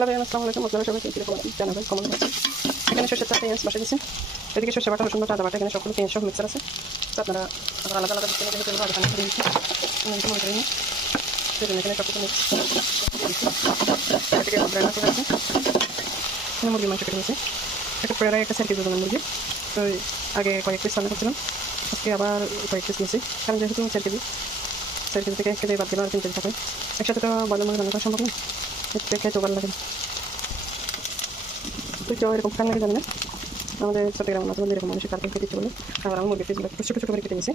Hello ভাই, আসসালামু আলাইকুম। আপনারা সবাই কীরকম জানাবেন কমেন্ট করে। এখানে সরষের তেল পেঁয়াজ বসে দিচ্ছি, এদিকে সরষে বাটা রসুন বাটা আদা বাটা, এখানে সবগুলো পেঁয়াজ সব মিক্সার আছে। তো আপনারা আলাদা আলাদা দিচ্ছেন, যেহেতু আলাদা পানি করে দিচ্ছি মনে করি না, সেজন্য এখানে সবকিছু মিক্স এটাকে রান্না করে রাখছি। এখানে মুরগির মাংস কেটে নিয়েছি, একটা পরে একটা 4 কেজি মুরগি। তো আগে কয়েক পিস রান্না করছিলাম, আজকে আবার কয়েক পিস নিয়েছি, কারণ যেহেতু 4 কেজি থেকে 1 কেজি বাদ দিলে আর 3 কেজি থাকে। একসাথে তো বয়লার মুরগি রান্না করা সম্ভব না, একটু খেতে ভালো লাগে। তো কেউ এরকম খান লাগে জানি না, আমাদের চট্টগ্রাম মাঝে মধ্যে এরকম মানুষের কালকে খেতে ইচ্ছে বলে। আবার আমি মুরগির পিসগুলো ছোটো ছোটো করে কেটে নিয়েছি।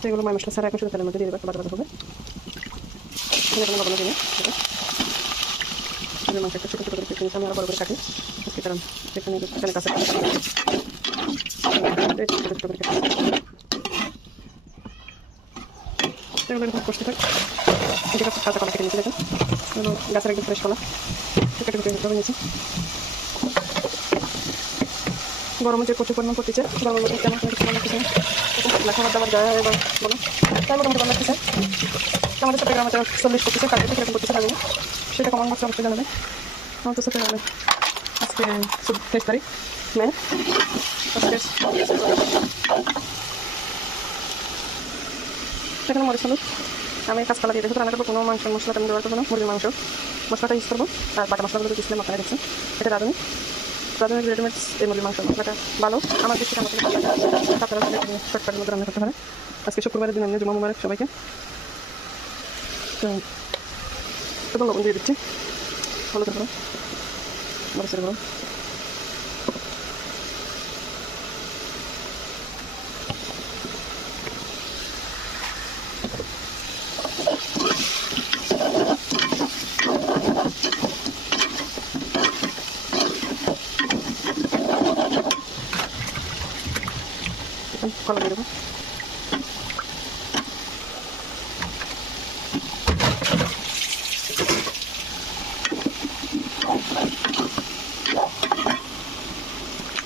তো এগুলো মায় মশলা ছাড়া এখন শুধু তেলের মধ্যে দিয়ে দেবে, বাটা বাটা হবে। কোনো লবণ দিনে মুরগির মাংস একটা ছোটো ছোটো করে কেটে নিয়েছি, আমি আরও বড় করে কাটি আজকে, কারণ এখানে কাছে ছোটো ছোটো করে কেটে এগুলো এরকম কষতে থাক। এটা কাঁচা কলা কেটে নিয়েছি, দেখুন এগুলো গাছের একদম ফ্রেশ কলা কেটে কেটে নিয়েছি। গরমে যে প্রচুর পরিমাণ করতেছে, গরমের মধ্যে তেমন কিছু ভালো লাগতেছে না, খাবার দাবার যায় এবার বলো তাই মোটামুটি ভালো লাগতেছে। আমাদের চট্টগ্রামে 40 করতেছে, কালকে সেরকম করতেছে জানি না, সেটা কমন বক্সে অবশ্যই জানাবে। আমার তো চট্টগ্রামে আজকে 23 তারিখ মে, আজকে সেখানে মরিচ হলুদ আমি কাঁচকলা দিয়ে দেখো রান্না করবো। কোনো মাংস মশলাটা আমি ব্যবহার করবো না, মুরগির মাংস মশলাটা ইউজ করবো। আর বাটা মশলাগুলো দিয়েছিলাম আপনারা দেখছেন, এটা রাঁধুনি রেডিমেড এই মুরগির মাংস মশলাটা ভালো। আমার দেশে আমাদের আপনারা শর্টকাটের মধ্যে রান্না করতে পারেন। আজকে শুক্রবারের দিন আমি জুমা মুবারক সবাইকে। তো লবণ দিয়ে দিচ্ছি, হলুদের গুঁড়ো, মরিচের গুঁড়ো, কলা দিয়ে দেবো।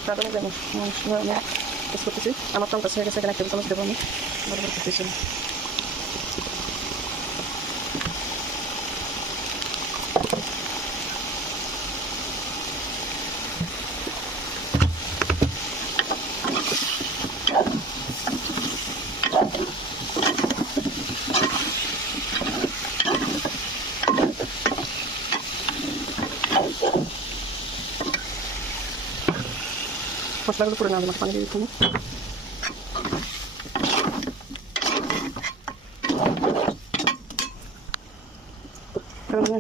রাঁধুনি দেবো আমি করতেছি, আমার তো হয়ে গেছে, এখানে 1 টেবিল চামচ দেবো আমি বরাবর করতেছি। মশলাগুলো পুরো নেওয়া পানি দিয়ে দিচ্ছি।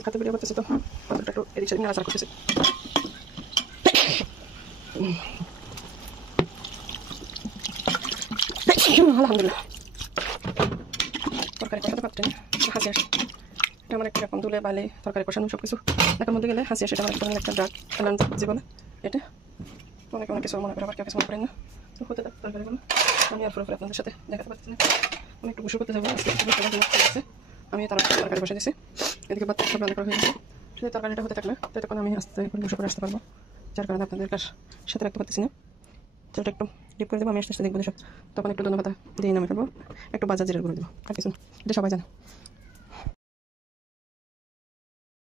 খাতে ভিডিও করতেছি তো একটু এদিক সেদিক নাড়াচাড়া করতেছি। আলহামদুলিল্লাহ তরকারি কষাতে পারতেন হাসি আসে, এটা আমার একরকম তুলে বালে তরকারি কষানো সব কিছু দেখার মধ্যে গেলে হাসি আসে। এটা আমার একটা ড্রাগ অ্যালার্ম সবজি বলে, এটা অনেক কিছু মনে করে, আবার কেউ কিছু মনে করেন না। তো হতে থাক তরকারিগুলো, আমি আর পুরোপুরি আপনাদের সাথে দেখাতে পারছি না। আমি একটু বসে করতে যাবো, আমি তার তরকারি বসে দিয়েছি, এদিকে বাচ্চা সব রান্না করা হয়ে গেছে। শুধু তরকারিটা হতে থাকলে ততক্ষণ আমি আস্তে করে বসে করে আসতে পারবো, যার কারণে আপনাদের সাথে রাখতে পারতেছি না। চলটা একটু ডিপ করে দেবো, আমি আস্তে আস্তে দেখবো সব, তখন একটু ধন্যবাদ দিয়ে নামে ফেলবো, একটু বাজার জিরা করে দেবো, আর কিছু এটা সবাই জানে।